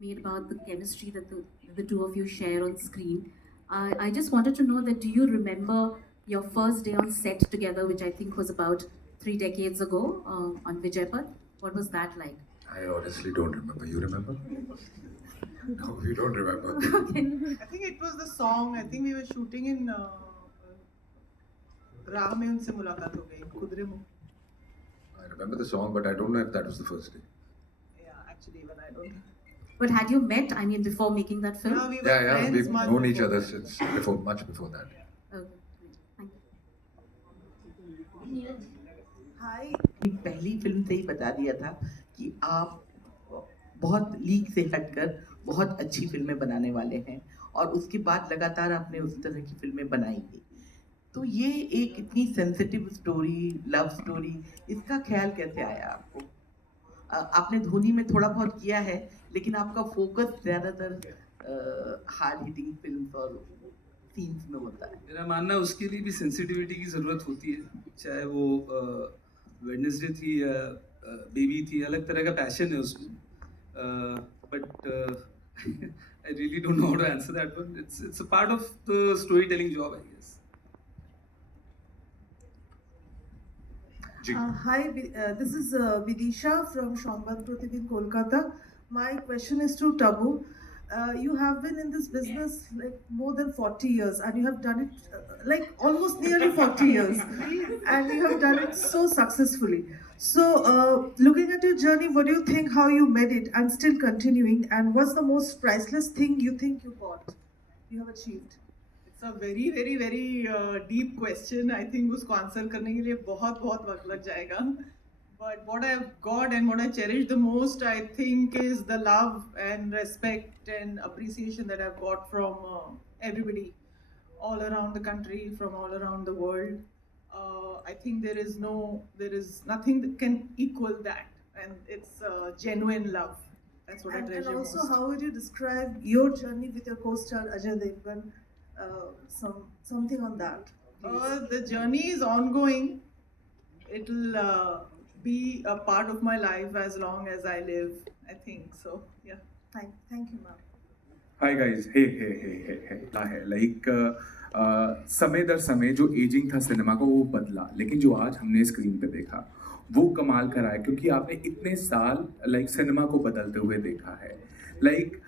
made about the chemistry that the two of you share on screen. I just wanted to know that do you remember your first day on set together, which I think was about 3 decades ago on Vijaypad? What was that like? I honestly don't remember. You remember? No, we don't remember. Okay. I think it was the song. I think we were shooting in राह में उनसे मुलाकात हो गई खुदरे मुंह. I remember the song, but I don't know if that was the first day. Yeah, actually, even I don't. But had you met, I mean, before making that film? Yeah, we were Yeah, friends. we've much known each before other that. since before, much before that. Okay, great. Thank you. Hi. पहली फिल्म से ही बता दिया था कि आप बहुत लीक से हटकर बहुत अच्छी फिल्में बनाने वाले हैं और उसके बाद लगातार आपने उस तरह की फिल्में बनाई हैं. तो ये एक इतनी सेंसिटिव स्टोरी, लव स्टोरी, इसका ख्याल कैसे आया आपको? आपने धोनी में थोड़ा बहुत किया है, लेकिन आपका फोकस ज़्यादातर हार्ड हिटिंग फिल्म्स और सीन्स में होता है. मेरा मानना है उसके लिए भी सेंसिटिविटी की ज़रूरत होती है, चाहे वो वेडनेसडे थी या बेबी थी, अलग तरह का पैशन है उसमें. But I really don't know how to answer that one. It's a part of the story telling job, I guess. Hi, this is Vidisha from Shambad Pratik in Kolkata. My question is to Tabu. You have been in this business like more than 40 years and you have done it like almost nearly 40 years and you have done it so successfully. So, looking at your journey, what do you think how you made it and still continuing, and what's the most priceless thing you think you got, you have achieved? It's a very very very deep question. I think उसको आंसर करने के लिए बहुत बहुत वक्त लग जाएगा. But what I've got and what I cherish the most, I think, is the love and respect and appreciation that I've got from everybody all around the country, from all around the world. I think there is nothing that can equal that, and it's genuine love. That's what I And treasure also, most. how would you describe your journey with your co-star Ajay Devgan? Something on that. please. The journey is ongoing. It'll be a part of my life as long as I live, I think. So, yeah. Thank you, ma'am. Hi guys, hey है like समय दर समय जो एजिंग था सिनेमा का वो बदला, लेकिन जो आज हमने स्क्रीन पे देखा वो कमाल करा है, क्योंकि आपने इतने साल लाइक सिनेमा को बदलते हुए देखा है. लाइक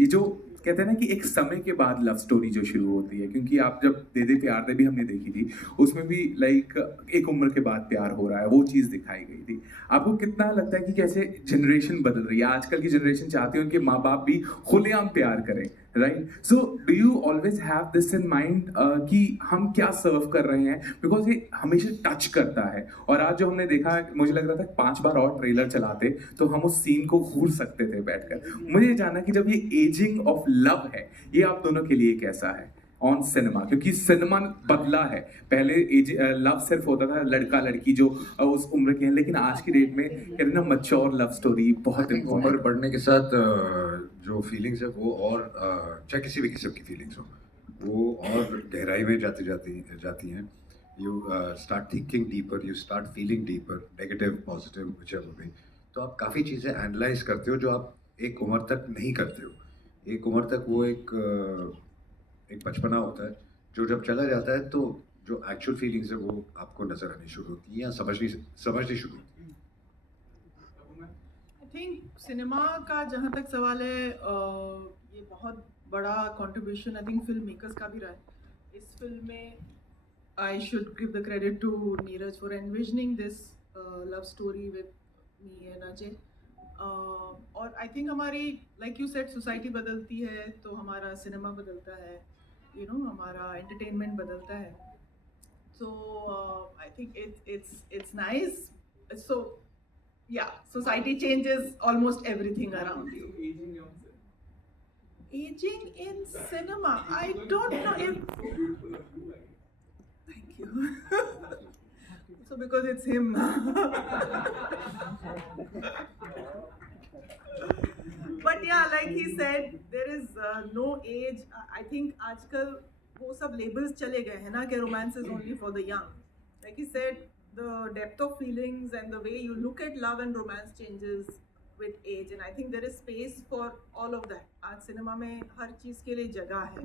ये जो कहते हैं ना कि एक समय के बाद लव स्टोरी जो शुरू होती है, क्योंकि आप जब दे दे प्यार दे भी हमने देखी थी, उसमें भी लाइक एक उम्र के बाद प्यार हो रहा है, वो चीज़ दिखाई गई थी. आपको कितना लगता है कि कैसे जनरेशन बदल रही है? आजकल की जनरेशन चाहती है उनके माँ बाप भी खुलेआम प्यार करें, right? So do you always have this in mind कि हम क्या सर्व कर रहे हैं, बिकॉज ये हमेशा टच करता है. और आज जो हमने देखा, मुझे लग रहा था 5 बार और ट्रेलर चलाते तो हम उस सीन को घूर सकते थे बैठकर. मुझे ये जानना कि जब ये एजिंग ऑफ लव है, ये आप दोनों के लिए कैसा है ऑन सिनेमा? क्योंकि सिनेमा बदला है. पहले लव सिर्फ होता था लड़का लड़की जो उस उम्र के हैं, लेकिन आज की डेट में कहते हैं ना मैच्योर लव स्टोरी बहुत उम्र इम्पोर्टेंट. बढ़ने के साथ जो फीलिंग्स है वो और चाहे किसी भी किस्म की फीलिंग्स हो, वो और गहराई में जाती हैं. You start thinking deeper, you start feeling deeper, negative positive whichever वे. तो आप काफ़ी चीज़ें एनालाइज करते हो जो आप एक उम्र तक नहीं करते हो. एक उम्र तक वो एक बचपना होता है जो जब चला जाता है तो जो एक्चुअल फीलिंग्स है वो आपको नजर आनी शुरू होती है या समझनी शुरू होती है. आई थिंक सिनेमा का जहाँ तक सवाल है, ये बहुत बड़ा contribution I think film makers का भी रहा है. इस फिल्म में I should give the credit to Neeraj for envisioning this love story with me and Ajay. और आई थिंक हमारी, लाइक यू सेड, सोसाइटी बदलती है तो हमारा सिनेमा बदलता है, हमारा एंटरटेनमेंट बदलता है. So I think it's nice. So yeah, society changes almost everything around you. Aging in cinema, I don't know if. Thank you. So because it's him. But yeah, like he said, there is no age. I think आजकल वो सब labels चले गए हैं ना कि romance is only for the young. Like he said, the depth of feelings and the way you look at love and romance changes with age, and I think there is space for all of that. आज सिनेमा में हर चीज़ के लिए जगह है,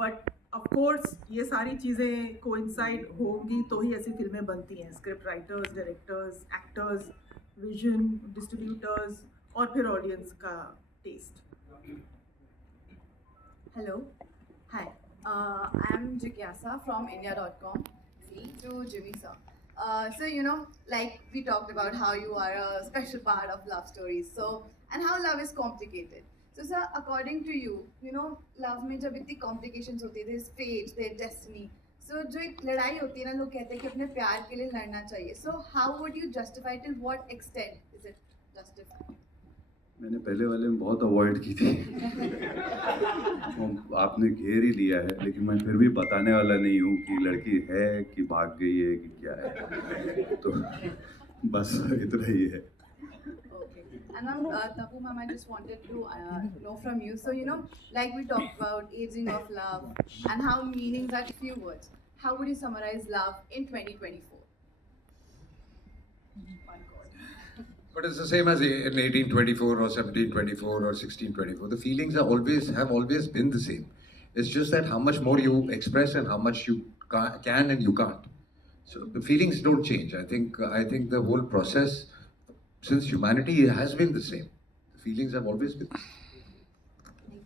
but of course ये सारी चीज़ें coincide होंगी तो ही ऐसी फिल्में बनती हैं. Script writers, directors, actors, vision, distributors और फिर ऑडियंस का test. Hello. Hi. I'm Jigyasa from India.com. To Jimmy sir. So like we talked about how you are a special part of love stories. So and how love is complicated. So sir, according to you, love में जब इतनी complications होती है, there's fate, there's destiny. So जो एक लड़ाई होती है ना, लोग कहते हैं कि अपने प्यार के लिए लड़ना चाहिए. So how would you justify, till what extent is it justified? मैंने पहले वाले में बहुत अवॉइड की थी. आपने घेर ही लिया है, लेकिन मैं फिर भी बताने वाला नहीं हूँ कि लड़की है कि भाग गई है कि क्या है. तो बस इतना ही है. Okay. And Tapu ma'am, I just wanted to know from you. So like we talked about aging of love and how meanings are few words. How would you summarize love in 2024? One word. But it's the same as in 1824 or 1724 or 1624. The feelings have always been the same. It's just that how much more you express and how much you can and you can't. So the feelings don't change. I think the whole process since humanity has been the same. The feelings have always been the same.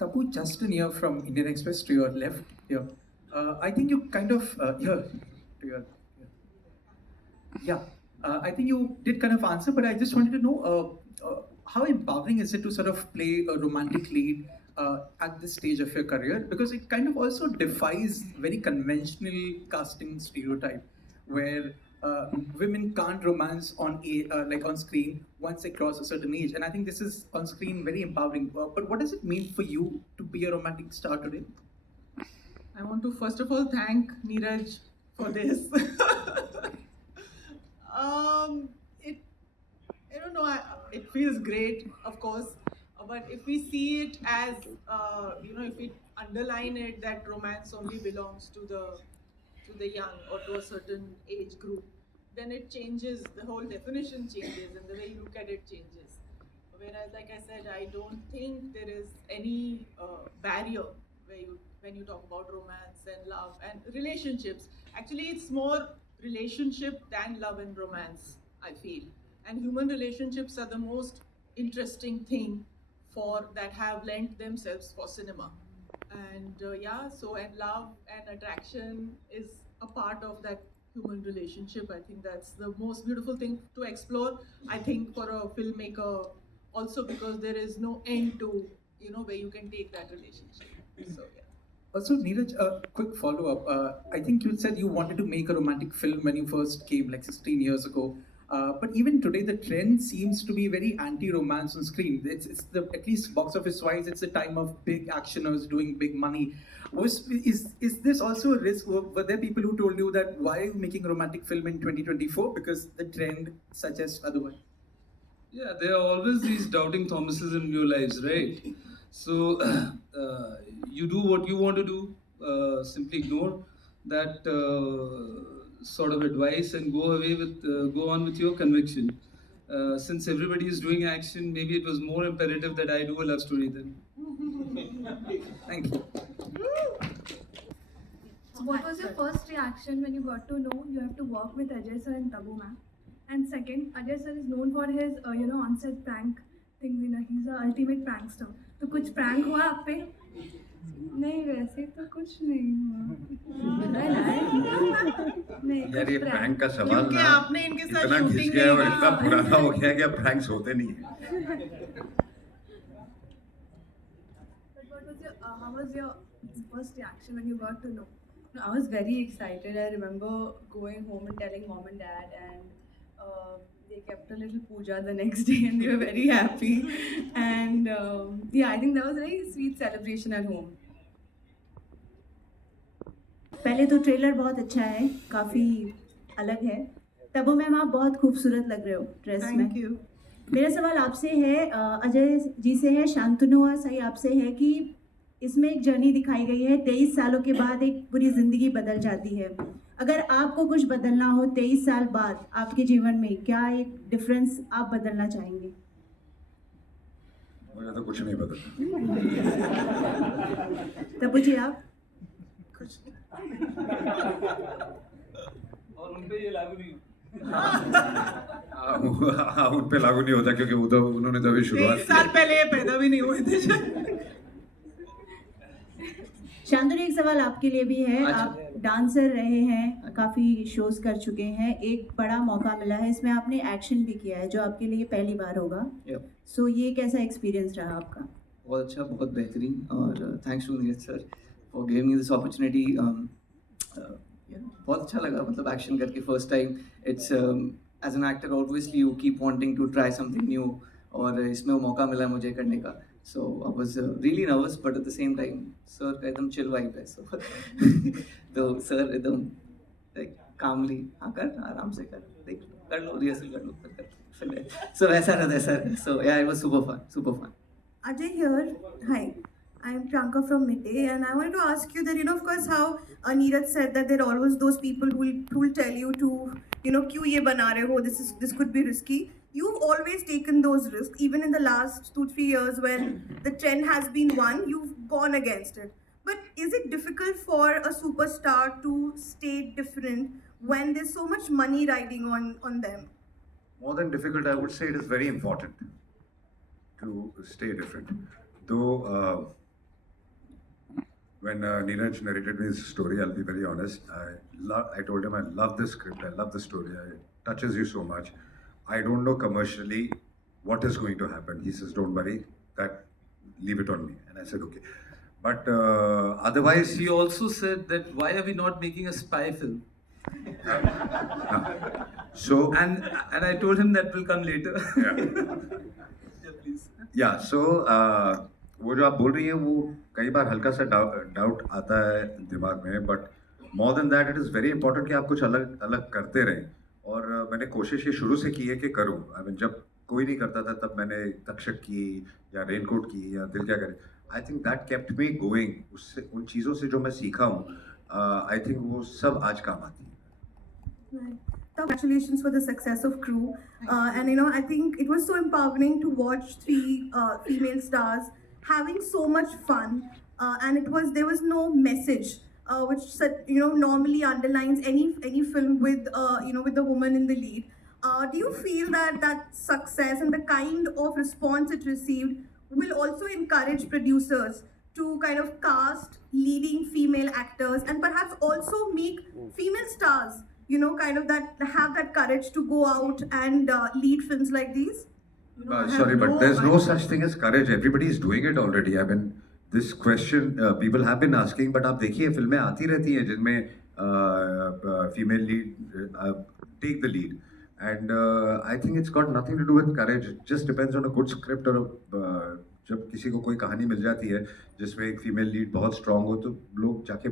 Tapu, Justin here from Indian Express to your left here. I think you kind of here to your yeah. I think you did kind of answer, but I just wanted to know how empowering is it to sort of play a romantic lead at this stage of your career, because it kind of also defies very conventional casting stereotype where women can't romance on on screen once they cross a certain age, and I think this is on screen very empowering. But what does it mean for you to be a romantic star today? I want to first of all thank Neeraj for this. I don't know. It feels great, of course, but if we see it as if we underline it that romance only belongs to the young or to a certain age group, then it changes. The whole definition changes, and the way you look at it changes. Whereas, like I said, I don't think there is any barrier when you talk about romance and love and relationships. Actually, it's more relationship than love and romance, I feel. And human relationships are the most interesting thing that have lent themselves for cinema. And and love and attraction is a part of that human relationship. I think that's the most beautiful thing to explore, I think, for a filmmaker also, because there is no end to where you can take that relationship. So yeah. Also, Neeraj, a quick follow-up. I think you said you wanted to make a romantic film when you first came, like 16 years ago. But even today, the trend seems to be very anti-romance on screen. It's at least box office-wise, it's the time of big actioners doing big money. Is this also a risk? Were there people who told you that why are you making a romantic film in 2024? Because the trend suggests otherwise. Yeah, there are always these doubting Thomases in your lives, right? So you do what you want to do, simply ignore that sort of advice and go on with your conviction. Since everybody is doing action, maybe it was more imperative that I do a love story then. Thank you. So what was your first reaction when you got to know you have to work with Ajay sir and Tabu ma'am? And second, Ajay sir is known for his on-set prank thing. He's the ultimate prankster. तो कुछ prank हुआ आप पे? नहीं, वैसे तो कुछ नहीं हुआ. नहीं. यार ये प्रैंक का सवाल क्योंकि ना आपने इनके साथ इतना shooting घिस गया और नहीं इतना की. पुराना हो गया कि अब प्रैंक्स होते नहीं हैं. But what was how was your first reaction when you got to know? No, I was very excited. I remember going home and telling mom and dad, and they kept a little puja the next day, and they were very happy. And I think that was a very sweet celebration at home. पहले तो ट्रेलर बहुत अच्छा है, काफ़ी अलग है. तबू मैम आप बहुत खूबसूरत लग रहे हो ड्रेस में. Thank you. मेरा सवाल आपसे है, अजय जी से है, शांतनु और साई आपसे है कि इसमें एक जर्नी दिखाई गई है. 23 सालों के बाद एक पूरी ज़िंदगी बदल जाती है अगर आपको कुछ बदलना हो 23 साल बाद आपके जीवन में, क्या एक डिफरेंस आप बदलना चाहेंगे? मुझे तो कुछ नहीं पता। तब जी आप? और उन पे ये लागू नहीं हाँ, उन पे लागू नहीं होता क्योंकि वो तो उन्होंने तो अभी शुरुआत 23 साल पहले ये पैदा भी नहीं हुए थे। शांतनु, एक सवाल आपके लिए भी है। आप डांसर रहे हैं, काफ़ी शोज कर चुके हैं, एक बड़ा मौका मिला है, इसमें आपने एक्शन भी किया है जो आपके लिए पहली बार होगा। सो ये कैसा एक्सपीरियंस रहा आपका? बहुत अच्छा, बहुत बेहतरीन, और thanks to Neeraj sir for giving me this opportunity. बहुत अच्छा लगा, मतलब एक्शन करके first time. It's as an actor obviously you keep wanting to try something new, और इसमें वो मौका मिला मुझे करने का। So I was really nervous, but at the same time sir का एकदम चिल वाइब है। सो तो सर एकदम लाइक कामली, हाँ कर, आराम से कर, देख कर लो, रिहर्सल कर लो, फिर कर। सो वैसा रहता है sir. So yeah it was super fun, super fun. Ajay here. Hi, I'm Priyanka from Midday, and I wanted to ask you that, of course, how Neeraj said that there are always those people who will tell you to, क्यों ये बना रहे हो? This could be risky. You've always taken those risks, even in the last 2-3 years when the trend has been one, you've gone against it. But is it difficult for a superstar to stay different when there's so much money riding on them? More than difficult, I would say it is very important to stay different. Though when Neeraj narrated me his story, I'll be very honest. I told him I love the script, I love the story, it touches you so much. I don't know commercially what is going to happen. He says, don't worry, leave it on me. And I said, okay. But otherwise... He also said that why are we not making a spy film? So... And I told him that will come later. या सो वो जो आप बोल रही हैं वो कई बार हल्का सा डाउट आता है दिमाग में, but more than that it is very important कि आप कुछ अलग अलग करते रहें। और मैंने कोशिश ये शुरू से की है कि करूँ। आई मीन जब कोई नहीं करता था तब मैंने तक्षक की या रेनकोट की या दिल क्या करे। I think that kept me going. उससे उन चीज़ों से जो मैं सीखा हूँ, आई थिंक वो सब आज काम आती है। Congratulations for the success of Crew. And I think it was so empowering to watch 3 female stars having so much fun. And there was no message, which normally underlines any film with with the woman in the lead. Do you feel that success and the kind of response it received will also encourage producers to kind of cast leading female actors and perhaps also make female stars kind of have that courage to go out and lead films like these? Sorry, but there's no such thing as courage. Everybody is doing it already. I mean, this question people have been asking, but आप देखिए फिल्में आती रहती हैं जिनमें female lead take the lead, and I think it's got nothing to do with courage. It just depends on a good script or जब किसी को कोई कहानी मिल जाती है जिसमें एक फीमेल लीड बहुत स्ट्रांग हो तो लोग जाके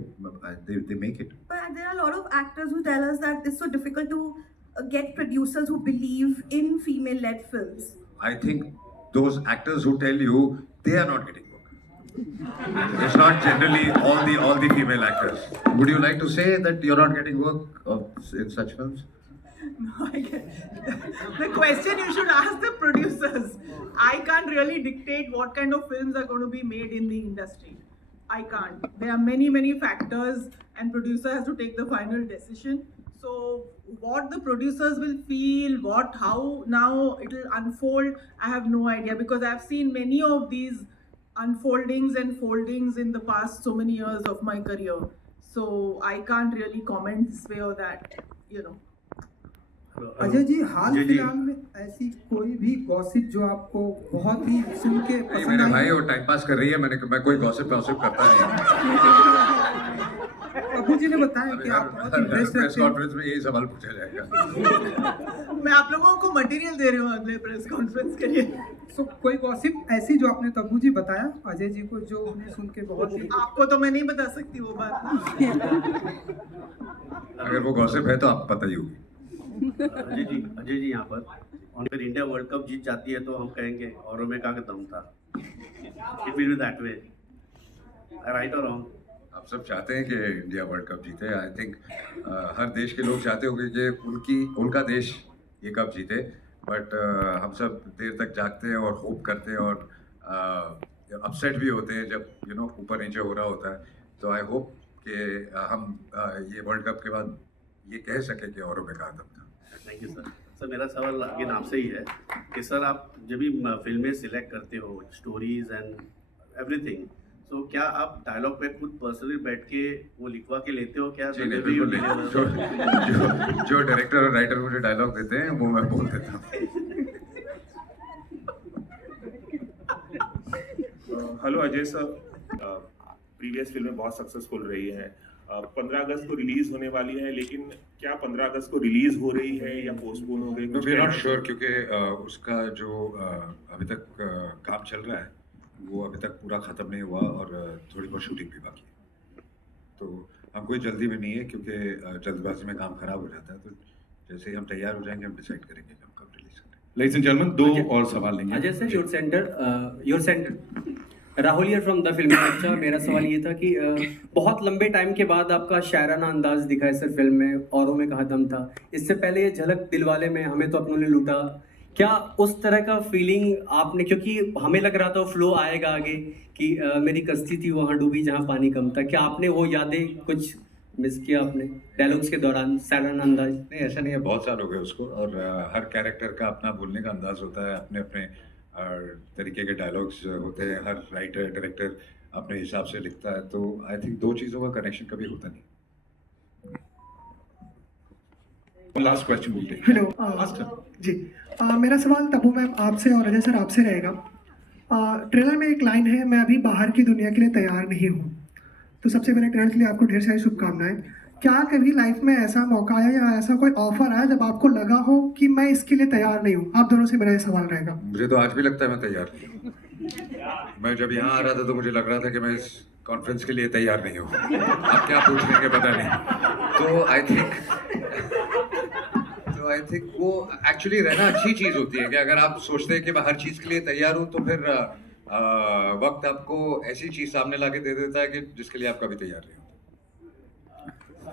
they make it. But there are a lot of actors who tell us that it's so difficult to get producers who believe in female-led films. I think those actors who tell you they are not getting work. It's not generally all the female actors. Would you like to say that you're not getting work in such films? No, I get the question you should ask the producers. I can't really dictate what kind of films are going to be made in the industry. I can't. There are many factors, and producer has to take the final decision. So what the producers will feel, how now it will unfold, I have no idea, because I've seen many of these unfoldings and foldings in the past so many years of my career. So I can't really comment this way or that, Ajay जी, हाल फिलहाल में ऐसी कोई भी गॉसिप जो आपको बहुत ही सुन के नहीं, मेरे भाई वो टाइम पास कर रही है। मैं कोई गॉसिप करता नहीं। अबू जी ने बताया कि आप बहुत इंटरेस्ट प्रेस कॉन्फ्रेंस में यही सवाल पूछा जाएगा। मैं आप लोगों को मटेरियल दे रही हूँ अगले प्रेस कॉन्फ्रेंस के लिए। सो कोई गॉसिप ऐसी जो आपने तब्बू जी बताया अजय जी को, जो उन्हें सुन के बहुत ही... आपको तो मैं नहीं बता सकती वो बात। अगर वो गॉसिप है तो आप पता ही होगी। अजय जी यहाँ पर अगर इंडिया वर्ल्ड कप जीत जाती है तो हम कहेंगे औरों में का दम था। It will be that way, right और रॉन्ग? आप सब चाहते हैं कि इंडिया वर्ल्ड कप जीते। आई थिंक हर देश के लोग चाहते होंगे कि उनका देश ये कप जीते, बट हम सब देर तक जागते हैं और होप करते हैं और अपसेट भी होते हैं जब ऊपर नीचे हो रहा होता है। तो आई होप कि हम ये वर्ल्ड कप के बाद ये कह सकें कि औरों में कहा दम था। Thank you sir. सर मेरा सवाल अगेन आपसे ही है कि सर आप जब भी फिल्में सिलेक्ट करते हो, स्टोरीज एंड एवरीथिंग, तो क्या आप डायलॉग पे खुद पर्सनली बैठ के वो लिखवा के लेते हो क्या? जी नहीं, बिल्कुल नहीं। जो डायरेक्टर और राइटर मुझे डायलॉग देते हैं वो मैं बोल देता हूँ। हेलो अजय सर, प्रीवियस फिल्में बहुत सक्सेसफुल रही हैं। 15 अगस्त को रिलीज होने वाली है, लेकिन क्या 15 अगस्त को रिलीज हो रही है या पोस्टपोन हो गई? वी आर नॉट श्योर, क्योंकि उसका जो अभी तक काम चल रहा है वो अभी तक पूरा ख़त्म नहीं हुआ और थोड़ी बहुत शूटिंग भी बाकी है। तो हम कोई जल्दी में नहीं है, क्योंकि जल्दबाजी में काम खराब हो जाता है। तो जैसे ही हम तैयार हो जाएंगे हम डिसाइड करेंगे कि हम कब रिलीज करें। लेडीज एंड जेंटलमैन, दो और सवाल लेंगे। Ajay sir, your centre Rahul here from the film. अच्छा, मेरा सवाल ये था कि बहुत लंबे टाइम के बाद आपका शायराना अंदाज दिखा है सर फिल्म में, औरों में कहा दम था। इससे पहले ये झलक दिलवाले में हमें तो अपनों ने लूटा, क्या उस तरह का फीलिंग आपने, क्योंकि हमें लग रहा था फ्लो आएगा आगे कि मेरी कश्ती थी वहाँ डूबी जहाँ पानी कम था, क्या आपने वो यादें कुछ मिस किया आपने डायलॉग्स के दौरान शायराना अंदाज? नहीं, ऐसा नहीं है, बहुत साल हो गए उसको। और हर कैरेक्टर का अपना बोलने का अंदाज होता है, अपने अपने तरीके के डायलॉग्स होते हैं। हर राइटर डायरेक्टर अपने हिसाब से लिखता है। तो आई थिंक दो चीज़ों का कनेक्शन कभी होता नहीं। लास्ट क्वेश्चन बोलते हैं। हेलो जी, मेरा सवाल तबू मैम आपसे और अजय सर आपसे रहेगा। ट्रेलर में एक लाइन है, मैं अभी बाहर की दुनिया के लिए तैयार नहीं हूँ। तो सबसे पहले ट्रेलर के लिए आपको ढेर सारी शुभकामनाएं। क्या कभी लाइफ में ऐसा मौका आया या ऐसा कोई ऑफर आया जब आपको लगा हो कि मैं इसके लिए तैयार नहीं हूँ? आप दोनों से मेरा ये सवाल रहेगा। मुझे तो आज भी लगता है मैं तैयार नहीं हूँ। मैं जब यहाँ आ रहा था तो मुझे लग रहा था कि मैं इस कॉन्फ्रेंस के लिए तैयार नहीं हूँ। आप क्या पूछ लेंगे पता नहीं। तो आई थिंक वो एक्चुअली रहना अच्छी चीज़ होती है कि अगर आप सोचते हैं कि मैं हर चीज़ के लिए तैयार हूँ, तो फिर वक्त आपको ऐसी चीज़ सामने ला के दे देता है कि जिसके लिए आप कभी तैयार नहीं हो।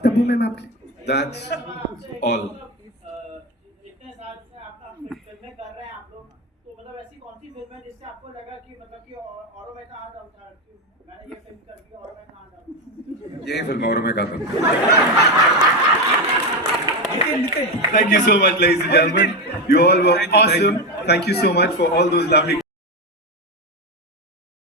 तबू मैम आप। That's all. इतने साल से आप फिल्में कर रहे हैं आप लोग, तो मतलब ऐसी कौन सी फिल्म है जिससे आपको लगा कि मतलब कि औरों में कहाँ दम था, मैंने ये फिल्म कर दी औरों में कहाँ दम? यही फिल्म औरों में कहा था। Thank you so much, ladies and gentlemen. You all were awesome. Thank you so much for all those lovely